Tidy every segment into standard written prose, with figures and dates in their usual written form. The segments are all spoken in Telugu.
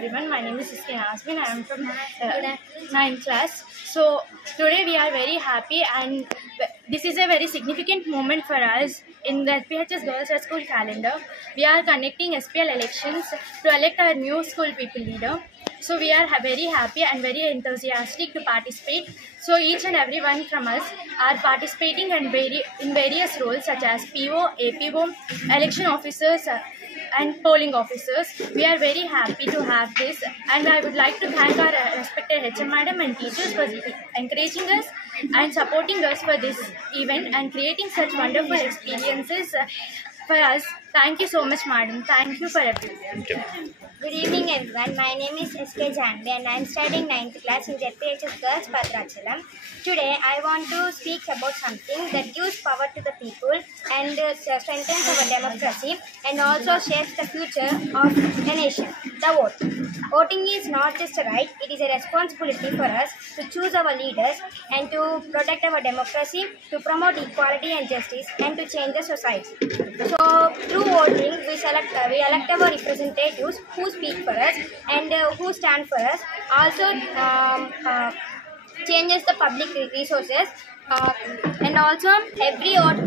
everyone. My name is Siski Hasmin. I am from 9th class. So today we are very happy, and this is a very significant moment for us in the SPHS Girls High School calendar. We are conducting SPL elections to elect our new school people leader. So we are very happy and very enthusiastic to participate. So each and every one from us are participating and in various roles such as PO, APO, election officers, and polling officers. We are very happy to have this, and I would like to thank our respected HM Madam and teachers for encouraging us and supporting us for this event and creating such wonderful experiences for us. Thank you so much, Madam. Thank you for everything. Good evening, everyone. My name is SK Janvi and I am studying 9th class in ZPHS Girls Bhadrachalam. Today, I want to speak about something that gives power to the people and strengthens our democracy and also shapes the future of the nation, the vote. Voting is not just a right, it is a responsibility for us to choose our leaders and to protect our democracy, to promote equality and justice, and to change the society. So, through voting, we elect our representatives who speak for us and who stand for us. Also, changes the public resources. And also every vote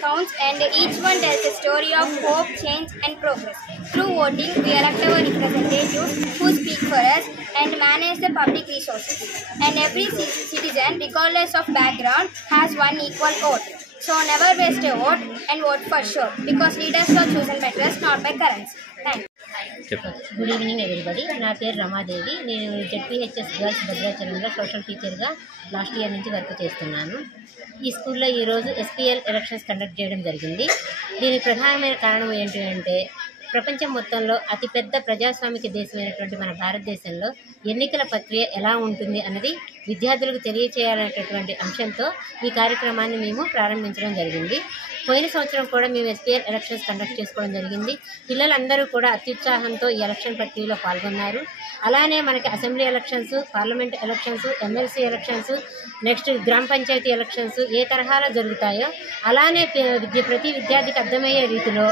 counts, and each one tells a story of hope, change and progress. Through voting, we elect our representatives who speak for us and manage the public resources. And every citizen, regardless of background, has one equal vote. So never waste a vote and vote for sure, because leaders are chosen by trust, not by currency. Thank you. Good evening everybody. నా పేరు రమాదేవి. నేను జెడ్పీహెచ్ఎస్ గర్ల్స్ భద్రాచలంలో సోషల్ టీచర్గా లాస్ట్ ఇయర్ నుంచి వర్క్ చేస్తున్నాను. ఈ స్కూల్లో ఈరోజు ఎస్పీఎల్ ఎలక్షన్స్ కండక్ట్ చేయడం జరిగింది. దీనికి ప్రధానమైన కారణం ఏంటి అంటే, ప్రపంచం మొత్తంలో అతిపెద్ద ప్రజాస్వామిక దేశమైనటువంటి మన భారతదేశంలో ఎన్నికల ప్రక్రియ ఎలా ఉంటుంది అన్నది విద్యార్థులకు తెలియచేయాలనేటటువంటి అంశంతో ఈ కార్యక్రమాన్ని మేము ప్రారంభించడం జరిగింది. పోయిన సంవత్సరం కూడా మేము ఎస్పీఎల్ ఎలక్షన్స్ కండక్ట్ చేసుకోవడం జరిగింది. పిల్లలందరూ కూడా అత్యుత్సాహంతో ఈ ఎలక్షన్ ప్రక్రియలో పాల్గొన్నారు. అలానే మనకి assembly elections, parliament elections, MLC elections, next గ్రామ పంచాయతీ ఎలక్షన్స్ ఏ తరహాలో జరుగుతాయో అలానే ప్రతి విద్యార్థికి అర్థమయ్యే రీతిలో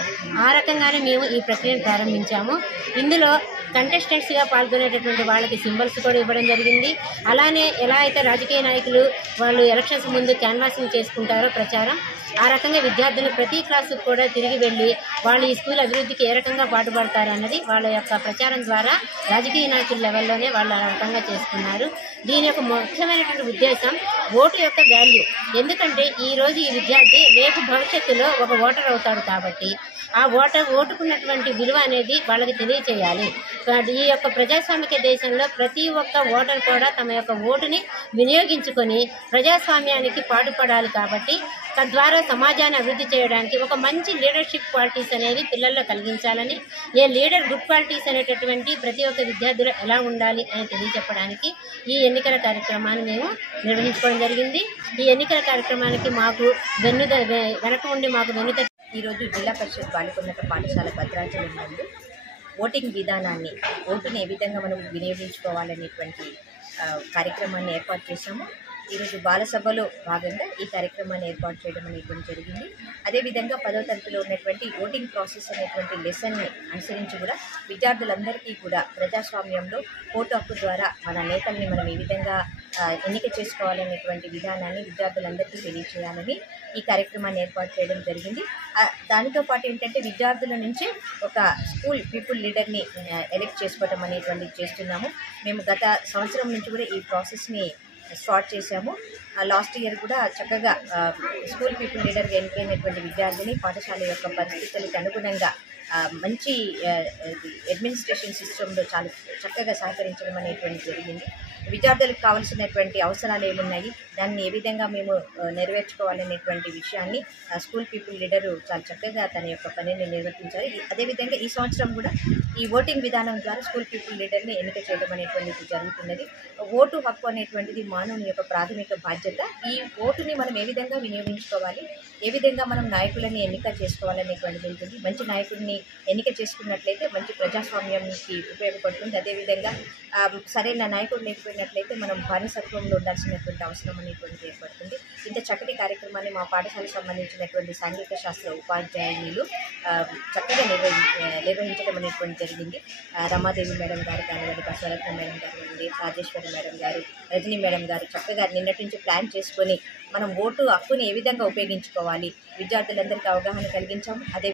ఆ రకంగానే మేము ఈ ప్రక్రియను ప్రారంభించాము. ఇందులో కంటెస్టెంట్స్గా పాల్గొనేటటువంటి వాళ్ళకి సింబల్స్ కూడా ఇవ్వడం జరిగింది. అలానే ఎలా అయితే రాజకీయ నాయకులు వాళ్ళు ఎలక్షన్స్ ముందు క్యాన్వాసింగ్ చేసుకుంటారో ప్రచారం, ఆ రకంగా విద్యార్థులు ప్రతి క్లాసుకు కూడా తిరిగి వెళ్ళి వాళ్ళు ఈ స్కూల్ అభివృద్ధికి ఏ రకంగా పాటుపడతారు అన్నది వాళ్ళ యొక్క ప్రచారం ద్వారా రాజకీయ నాయకుల లెవెల్లోనే వాళ్ళు ఆ రకంగా చేసుకున్నారు. దీని యొక్క ముఖ్యమైనటువంటి ఉద్దేశం ఓటు యొక్క వాల్యూ. ఎందుకంటే ఈరోజు ఈ విద్యార్థి రేపు భవిష్యత్తులో ఒక ఓటర్ అవుతాడు కాబట్టి ఆ ఓటుకున్నటువంటి విలువ అనేది వాళ్ళకి తెలియచేయాలి. ఈ యొక్క ప్రజాస్వామిక దేశంలో ప్రతి ఒక్క ఓటర్ కూడా తమ యొక్క ఓటుని వినియోగించుకొని ప్రజాస్వామ్యానికి పాటుపడాలి. కాబట్టి తద్వారా సమాజాన్ని అభివృద్ధి చేయడానికి ఒక మంచి లీడర్షిప్ క్వాలిటీస్ అనేవి పిల్లల్లో కలిగించాలని, ఏ లీడర్ గుడ్ క్వాలిటీస్ అనేటటువంటి ప్రతి ఒక్క విద్యార్థులు ఎలా ఉండాలి అని తెలియచెప్పడానికి ఈ ఎన్నికల కార్యక్రమాన్ని మేము నిర్వహించుకోవడం జరిగింది. ఈ ఎన్నికల కార్యక్రమానికి మాకు వెనక ఉండి మాకు వెన్నుత ఈరోజు జిల్లా పరిషత్ బాలికోన్నత పాఠశాల భద్రాచలం నందు ఓటింగ్ విధానాన్ని, ఓటుని ఏ విధంగా మనం వినియోగించుకోవాలనేటువంటి కార్యక్రమాన్ని ఏర్పాటు చేశాము. ఈరోజు బాలసభలో భాగంగా ఈ కార్యక్రమాన్ని ఏర్పాటు చేయడం అనేటువంటి జరిగింది. అదేవిధంగా 10వ తరగతిలో ఉన్నటువంటి ఓటింగ్ ప్రాసెస్ అనేటువంటి లెసన్ని అనుసరించి కూడా విద్యార్థులందరికీ కూడా ప్రజాస్వామ్యంలో ఓటు హక్కు ద్వారా మన నేతల్ని మనం ఏ విధంగా ఎన్నిక చేసుకోవాలనేటువంటి విధానాన్ని విద్యార్థులందరికీ తెలియచేయాలని ఈ కార్యక్రమాన్ని ఏర్పాటు చేయడం జరిగింది. దానితో పాటు ఏంటంటే విద్యార్థుల నుంచి ఒక స్కూల్ పీపుల్ లీడర్ని ఎలెక్ట్ చేసుకోవడం అనేటువంటిది చేస్తున్నాము. మేము గత సంవత్సరం నుంచి కూడా ఈ ప్రాసెస్ని స్టార్ట్ చేశాము. లాస్ట్ ఇయర్ కూడా చక్కగా స్కూల్ పీపుల్ లీడర్గా ఎన్నికైనటువంటి విద్యార్థిని పాఠశాల యొక్క పరిస్థితులకు అనుగుణంగా మంచి అడ్మినిస్ట్రేషన్ సిస్టంలో చాలా చక్కగా సహకరించడం అనేటువంటి జరిగింది. విద్యార్థులకు కావాల్సినటువంటి అవసరాలు ఏమున్నాయి, దాన్ని ఏ విధంగా మేము నెరవేర్చుకోవాలనేటువంటి విషయాన్ని స్కూల్ పీపుల్ లీడరు చాలా చక్కగా తన యొక్క పనిని నిర్వర్తించారు. అదేవిధంగా ఈ సంవత్సరం కూడా ఈ ఓటింగ్ విధానం ద్వారా స్కూల్ పీపుల్ లీడర్ని ఎన్నిక చేయడం అనేటువంటిది జరుగుతున్నది. ఓటు హక్కు అనేటువంటిది మానవుని యొక్క ప్రాథమిక బాధ్యత. ఈ ఓటుని మనం ఏ విధంగా వినియోగించుకోవాలి, ఏ విధంగా మనం నాయకులని ఎన్నిక చేసుకోవాలనేటువంటిది ఉంటుంది. మంచి నాయకుడిని ఎన్నిక చేసుకున్నట్లయితే మంచి ప్రజాస్వామ్యానికి ఉపయోగపడుతుంది. అదేవిధంగా సరైన నాయకుడు లేకపోయినట్లయితే మనం బానిసత్వంలో ఉండాల్సినటువంటి అవసరం అనేటువంటిది ఏర్పడుతుంది. ఇంత చక్కటి కార్యక్రమాన్ని మా పాఠశాలకు సంబంధించినటువంటి సాంఘిక శాస్త్ర ఉపాధ్యాయులు చక్కగా నిర్వహించడం అనేటువంటి జరిగింది. రమాదేవి మేడం గారు కానివ్వండి, బసవరత్న మేడం గారు కానివ్వండి, రాజేశ్వరి మేడం గారు, రజనీ మేడం గారు చక్కగా నిన్నటి నుంచి ప్లాన్ చేసుకొని మనం ఓటు హక్కుని ఏ విధంగా ఉపయోగించుకోవాలి విద్యార్థులందరికీ అవగాహన కలిగించాము. అదే